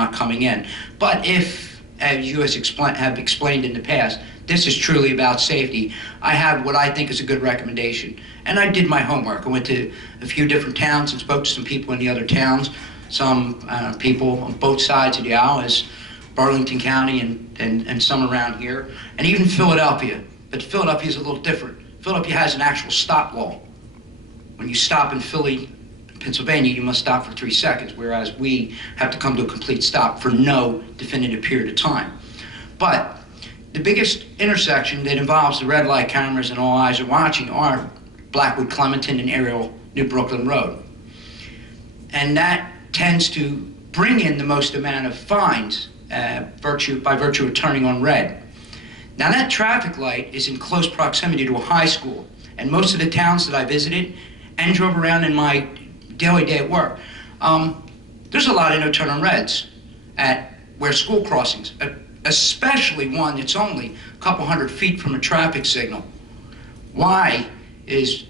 not coming in. But if, as you have explained in the past, this is truly about safety, I have what I think is a good recommendation. And I did my homework. I went to a few different towns and spoke to some people in the other towns, some people on both sides of the aisle, as Burlington County and some around here, and even Philadelphia. But Philadelphia is a little different. Philadelphia has an actual stop law. When you stop in Philly, Pennsylvania, you must stop for 3 seconds, whereas we have to come to a complete stop for no definitive period of time. But the biggest intersection that involves the red light cameras and all eyes are watching are Blackwood, Clementon, and Ariel, New Brooklyn Road. And that tends to bring in the most amount of fines by virtue of turning on red. Now that traffic light is in close proximity to a high school, and most of the towns that I visited and drove around in my daily day at work, there's a lot of no turn on reds at where school crossings, especially one that's only a couple hundred feet from a traffic signal. Why is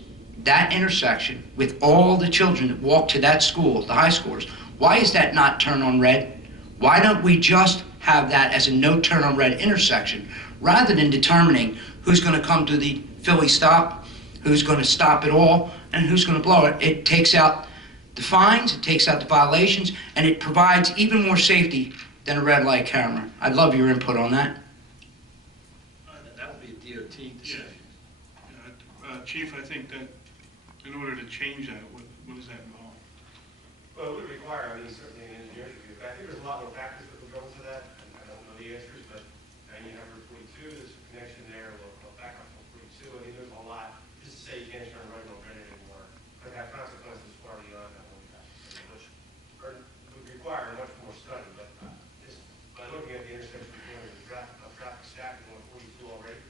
that intersection with all the children that walk to that school, the high schoolers, why is that not turn on red? Why don't we just have that as a no turn on red intersection rather than determining who's going to come to the Philly stop, who's going to stop at all, and who's going to blow it? It takes out the fines, it takes out the violations, and it provides even more safety than a red light camera. I'd love your input on that. That would be a DOT decision. Yeah. Chief, I think that in order to change that, what does that involve? Well, it would require, certainly an engineer's review. But I think there's a lot more factors that would go into that, and I don't know the answers, but you have Route 42, there's a connection there, we'll back up from 42. There's a lot. Just to say you can't turn right on red anymore could have consequences far beyond that one factor, which would require much more study. But just by looking at the intersection between the traffic stacking on 42 already,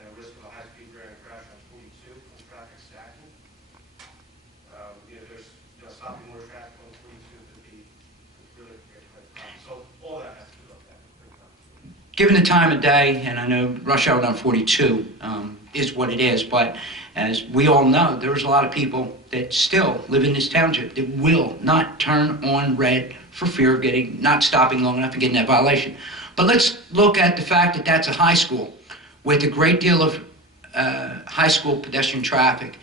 and the risk of a high-speed rear end crash on 42 from traffic stacking, there's stopping more traffic on 42 could be really a great problem. So all that has to be looked at. Given the time of day, and I know rush hour on 42 is what it is, but as we all know, there's a lot of people that still live in this township that will not turn on red for fear of not stopping long enough and getting that violation. But let's look at the fact that that's a high school with a great deal of high school pedestrian traffic,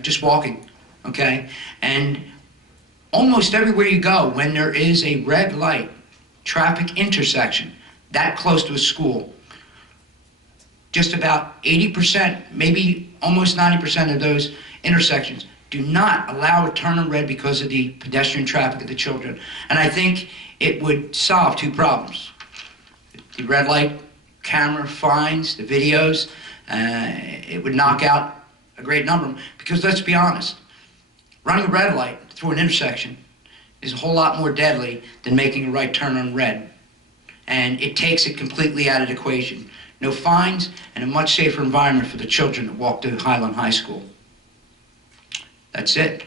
just walking, okay? And almost everywhere you go, when there is a red light traffic intersection that close to a school, just about 80%, maybe almost 90% of those intersections do not allow a turn on red because of the pedestrian traffic of the children. And I think it would solve two problems. The red light camera fines, the videos, it would knock out a great number of them. Because let's be honest, running a red light through an intersection is a whole lot more deadly than making a right turn on red. And it takes it completely out of the equation. No fines and a much safer environment for the children that walk to Highland High School. That's it.